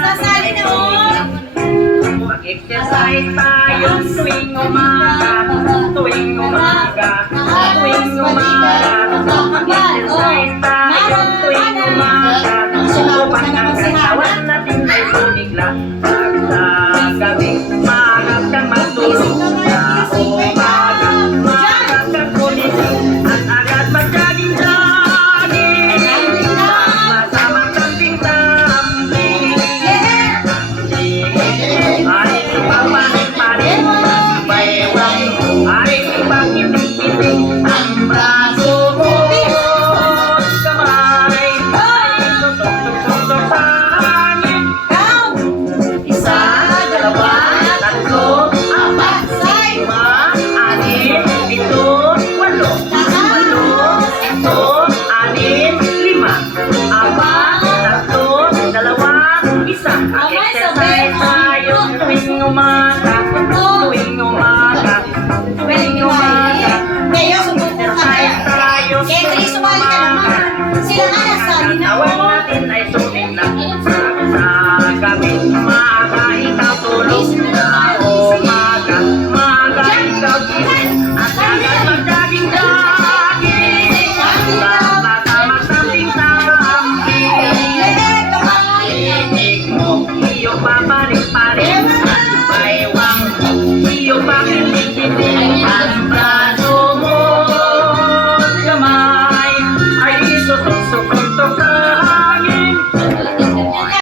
Sasali na oh! Mag-exercise tayo tuwing umaga, tuwing umaga, tuwing umaga. Mag-exercise tayo tuwing umaga, upang ang katawan natin ay sumigla. Pag sa gabi, maagap kang matulog. Sa umaga, maagap kang kumising, at agad mag-jogging-jogging. Sama-sama camping tamping. Aring ipagpanik-panik, baywang, aring ipag-itik-itik ang braso mo. Kamay ay tutok-tutok sa hangin. Isa, dalawa, tatlo, apat, lima, anim, pito, walo. Walo, pito, anim, lima. Apat, tatlo, dalawa, isa. Exercise tayo tuwing umaga, tuwing umaga, tuwing umaga. Kayo, subukan ka Exercise na. tayo Kaya, tuwing sumali ka umaga. naman. Sila nga nasabi na Katawan oh! natin ay sumigla.